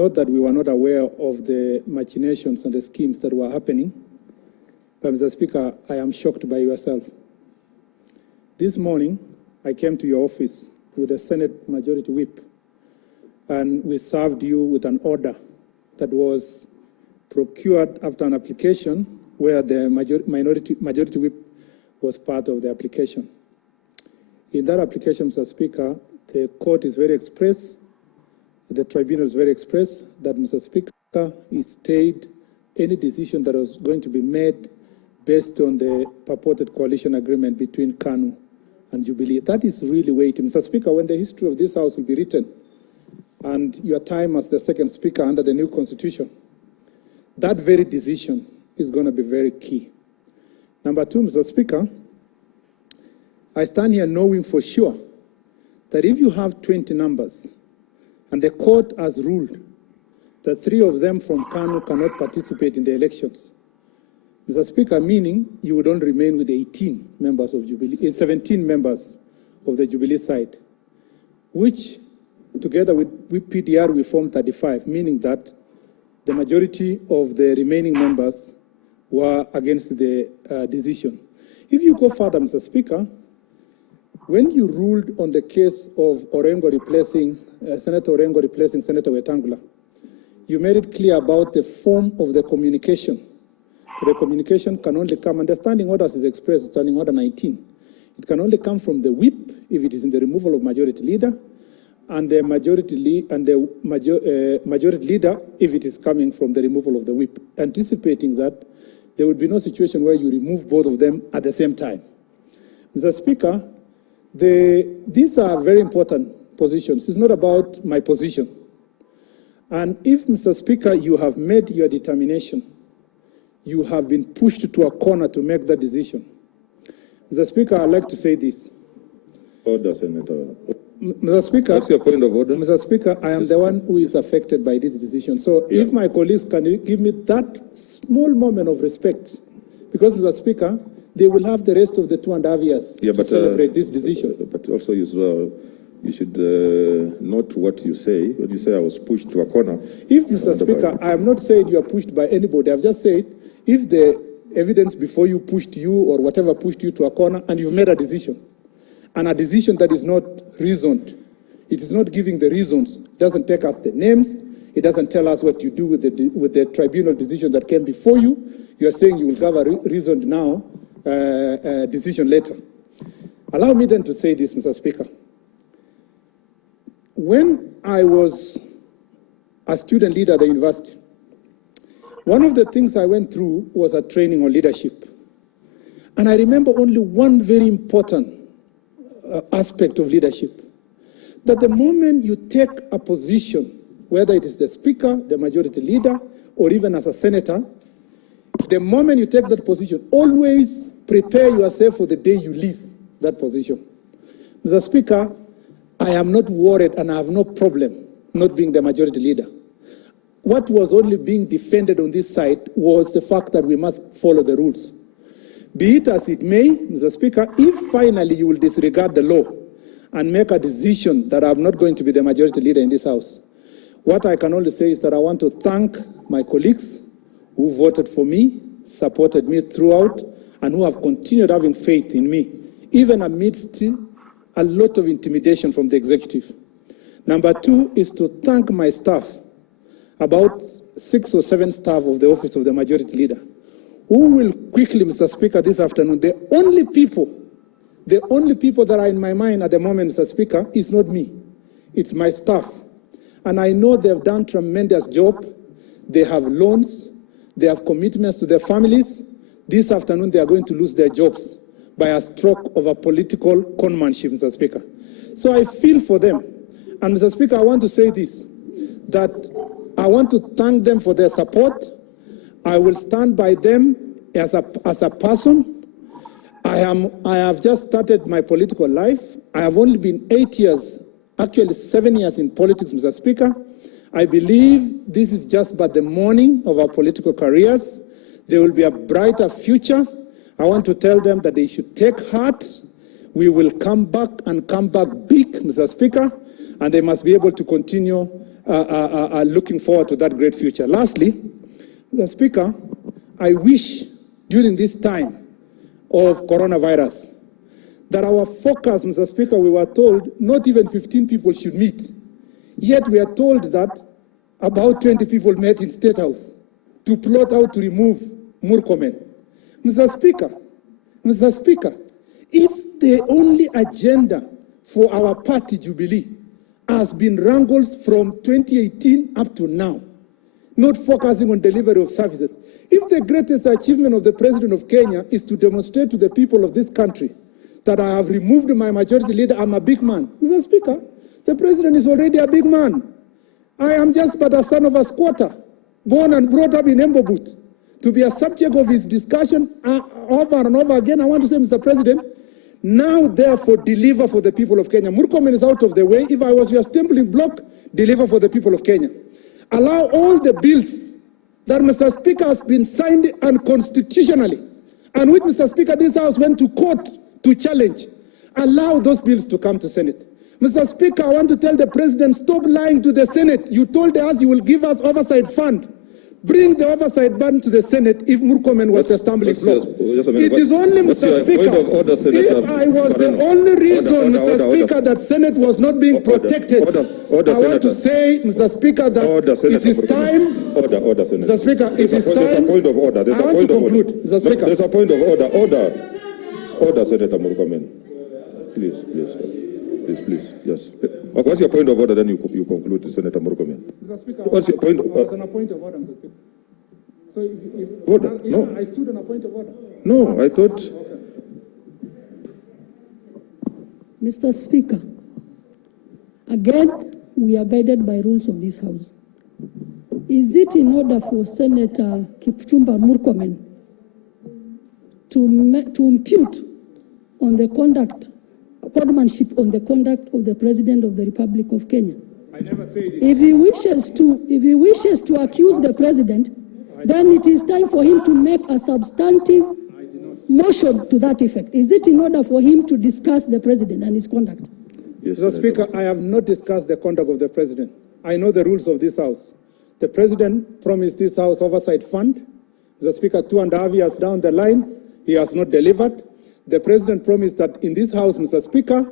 not that we were not aware of the machinations and the schemes that were happening, but Mr. Speaker, I am shocked by yourself. This morning, I came to your office with a Senate Majority Whip, and we served you with an order that was procured after an application where the Majority Whip was part of the application. In that application, Mr. Speaker, the court is very express, the tribunal is very express that, Mr. Speaker, it stayed any decision that was going to be made based on the purported coalition agreement between KANU and Jubilee. That is really weighty. Mr. Speaker, when the history of this House will be written, and your time as the second Speaker under the new Constitution, that very decision is going to be very key. Number two, Mr. Speaker, I stand here knowing for sure that if you have 20 numbers, and the court has ruled that 3 of them from KANU cannot participate in the elections, Mr. Speaker, meaning you would only remain with 18 members of Jubilee, 17 members of the Jubilee side, which together with PDR we form 35, meaning that the majority of the remaining members were against the decision. If you go further, Mr. Speaker, when you ruled on the case of Orengo replacing, Senator Orengo replacing Senator Wetangula, you made it clear about the form of the communication. The communication can only come, and the standing orders is expressed, standing order 19. It can only come from the whip if it is in the removal of majority leader, and the majority leader if it is coming from the removal of the whip, anticipating that there would be no situation where you remove both of them at the same time. Mr. Speaker, these are very important positions. It's not about my position. And if, Mr. Speaker, you have made your determination, you have been pushed to a corner to make that decision. Mr. Speaker, I'd like to say this. Order, Senator. Mr. Speaker, what's your point of order? Mr. Speaker, I am the one who is affected by this decision. So if my colleagues can give me that small moment of respect, because, Mr. Speaker, they will have the rest of the 2.5 years to celebrate this decision. But also, you should note what you say. When you say I was pushed to a corner. If, Mr. Speaker, I am not saying you are pushed by anybody. I've just said if the evidence before you pushed you or whatever pushed you to a corner and you've made a decision, and a decision that is not reasoned, it is not giving the reasons, it doesn't take us the names, it doesn't tell us what you do with the tribunal decision that came before you. You are saying you will have a reasoned now decision later. Allow me then to say this, Mr. Speaker. When I was a student leader at the university, one of the things I went through was a training on leadership. And I remember only one very important aspect of leadership, that the moment you take a position, whether it is the speaker, the majority leader, or even as a senator, the moment you take that position, always prepare yourself for the day you leave that position. Mr. Speaker, I am not worried and I have no problem not being the majority leader. What was only being defended on this side was the fact that we must follow the rules. Be it as it may, Mr. Speaker, if finally you will disregard the law and make a decision that I'm not going to be the majority leader in this House, what I can only say is that I want to thank my colleagues who voted for me, supported me throughout, and who have continued having faith in me, even amidst a lot of intimidation from the executive. Number two is to thank my staff, about 6 or 7 staff of the office of the majority leader, who will quickly, Mr. Speaker, this afternoon, the only people that are in my mind at the moment, Mr. Speaker, is not me. It's my staff. And I know they've done tremendous job. They have loans. They have commitments to their families. This afternoon, they are going to lose their jobs by a stroke of a political conmanship, Mr. Speaker. So I feel for them. And, Mr. Speaker, I want to say this, that I want to thank them for their support. I will stand by them as a person. I have just started my political life. I have only been 8 years, actually 7 years in politics, Mr. Speaker. I believe this is just but the morning of our political careers. There will be a brighter future. I want to tell them that they should take heart. We will come back and come back big, Mr. Speaker, and they must be able to continue looking forward to that great future. Lastly, Mr. Speaker, I wish during this time of coronavirus that our focus, Mr. Speaker, we were told not even 15 people should meet. Yet we are told that about 20 people met in State House to plot out to remove Murkomen. Mr. Speaker, if the only agenda for our party, Jubilee, has been wrangles from 2018 up to now, not focusing on delivery of services, if the greatest achievement of the President of Kenya is to demonstrate to the people of this country that I have removed my majority leader, I'm a big man. Mr. Speaker, the President is already a big man. I am just but a son of a squatter, born and brought up in Embobut. To be a subject of his discussion over and over again, I want to say, Mr. President, now therefore deliver for the people of Kenya. Murkomen is out of the way. If I was your stumbling block, deliver for the people of Kenya. Allow all the bills that, Mr. Speaker, has been signed unconstitutionally, and which, Mr. Speaker, this House went to court to challenge, allow those bills to come to Senate. Mr. Speaker, I want to tell the President, stop lying to the Senate. You told us you will give us oversight fund. Bring the oversight fund to the Senate if Murkomen was the stumbling block. It is only, Mr. Speaker, if I was the only reason, Mr. Speaker, that Senate was not being protected, I want to say, Mr. Speaker, that it is time. Mr. Speaker, it is time. There's a point of order. I want to conclude, Mr. Speaker. There's a point of order. Order, Senator Murkomen. Please. Yes. What's your point of order? Then you conclude, Senator Murkomen. Mr. Speaker, what's your point? I was on a point of order, Mr. Speaker. So if order? No. I stood on a point of order. No, I thought. Okay. Mr. Speaker, again, we are guided by rules of this House. Is it in order for Senator Kipchumba Murkomen to impute on the conmanship on the conduct of the President of the Republic of Kenya? I never said it. If he wishes to accuse the President, then it is time for him to make a substantive motion to that effect. Is it in order for him to discuss the President and his conduct? Yes, Mr. Speaker, I have not discussed the conduct of the President. I know the rules of this House. The President promised this House oversight fund. Mr. Speaker, 2.5 years down the line, he has not delivered. The President promised that in this House, Mr. Speaker,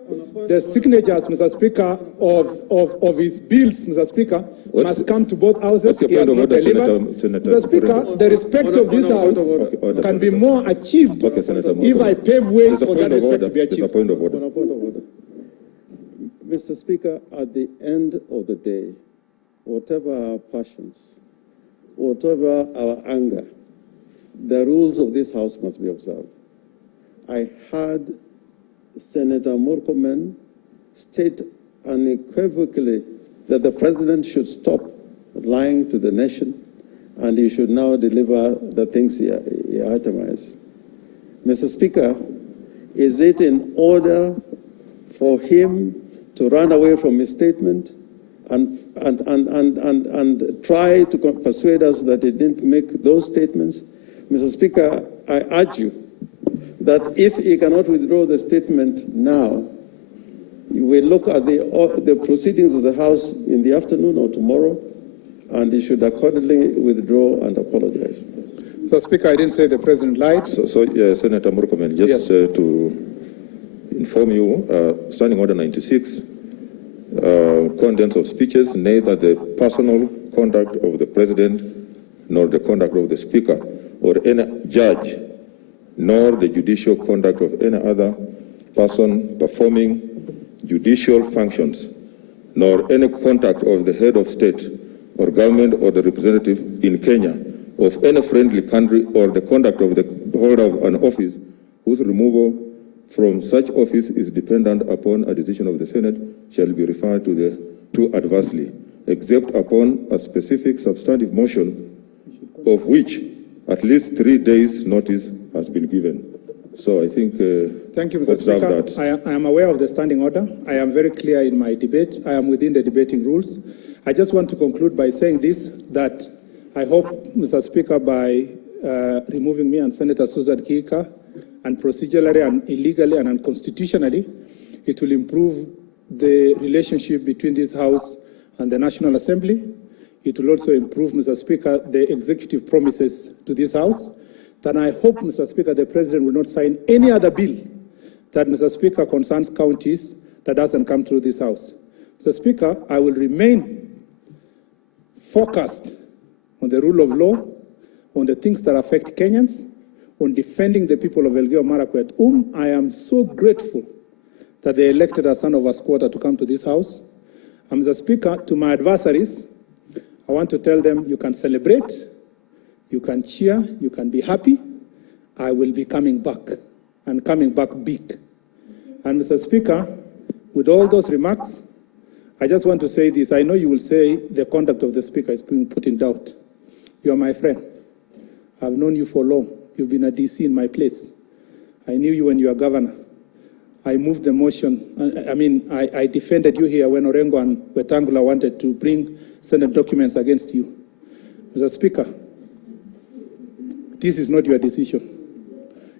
the signatures, Mr. Speaker, of his bills, Mr. Speaker, must come to both houses. He has not delivered. Mr. Speaker, the respect of this House can be more achieved if I pave way for that respect to be achieved. There's a point of order. Mr. Speaker, at the end of the day, whatever our passions, whatever our anger, the rules of this House must be observed. I heard Senator Murkomen state unequivocally that the President should stop lying to the nation and he should now deliver the things he itemized. Mr. Speaker, is it in order for him to run away from his statement and try to persuade us that he didn't make those statements? Mr. Speaker, I urge you that if he cannot withdraw the statement now, you will look at the proceedings of the House in the afternoon or tomorrow, and he should accordingly withdraw and apologize. Mr. Speaker, I didn't say the President lied. Senator Murkomen, just to inform you, Standing Order 96, contents of speeches, neither the personal conduct of the President nor the conduct of the Speaker or any judge, nor the judicial conduct of any other person performing judicial functions, nor any contact of the head of state or government or the representative in Kenya of any friendly country or the conduct of the holder of an office whose removal from such office is dependent upon a decision of the Senate shall be referred to adversely, except upon a specific substantive motion of which at least 3 days notice has been given. So I think thank you, Mr. Speaker. I am aware of the standing order. I am very clear in my debate. I am within the debating rules. I just want to conclude by saying this, that I hope, Mr. Speaker, by removing me and Senator Susan Kika, and procedurally and illegally and unconstitutionally, it will improve the relationship between this House and the National Assembly. It will also improve, Mr. Speaker, the executive promises to this House. Then I hope, Mr. Speaker, the President will not sign any other bill that, Mr. Speaker, concerns counties that doesn't come through this House. Mr. Speaker, I will remain focused on the rule of law, on the things that affect Kenyans, on defending the people of Elgeyo Marakwet, whom I am so grateful that they elected a son of a squatter to come to this House. And Mr. Speaker, to my adversaries, I want to tell them you can celebrate, you can cheer, you can be happy. I will be coming back, and coming back big. And Mr. Speaker, with all those remarks, I just want to say this. I know you will say the conduct of the Speaker is being put in doubt. You are my friend. I've known you for long. You've been a DC in my place. I knew you when you were governor. I moved the motion. I defended you here when Orengo and Wetangula wanted to bring Senate documents against you. Mr. Speaker, this is not your decision.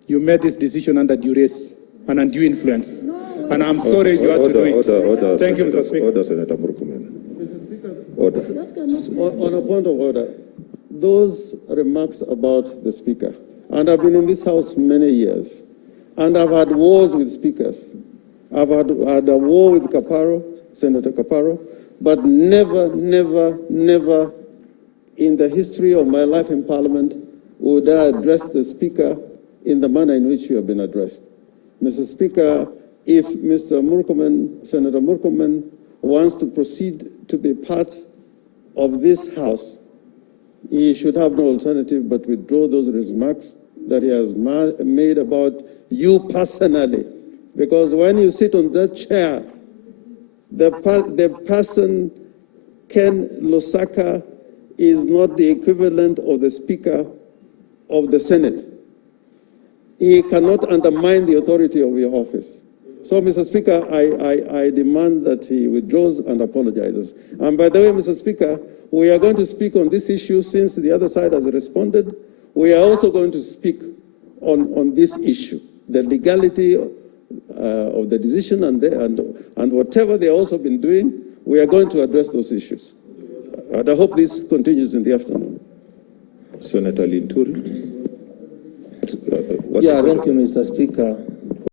You made this decision under duress and undue influence. And I'm sorry you had to do it. Order, Thank you, Mr. Speaker. Order, Senator Murkomen. Mr. Speaker, Order. on a point of order, those remarks about the Speaker, and I've been in this House many years, and I've had wars with speakers. I've had a war with Kaparo, Senator Kaparo, but never in the history of my life in Parliament would I address the Speaker in the manner in which you have been addressed. Mr. Speaker, if Mr. Murkomen, Senator Murkomen, wants to proceed to be part of this House, he should have no alternative but withdraw those remarks that he has made about you personally. Because when you sit on that chair, the person, Ken Lusaka, is not the equivalent of the Speaker of the Senate. He cannot undermine the authority of your office. So, Mr. Speaker, I demand that he withdraws and apologizes. And by the way, Mr. Speaker, we are going to speak on this issue since the other side has responded. We are also going to speak on this issue, the legality of the decision and whatever they also been doing. We are going to address those issues. And I hope this continues in the afternoon. Senator Linturi. Thank you, Mr. Speaker.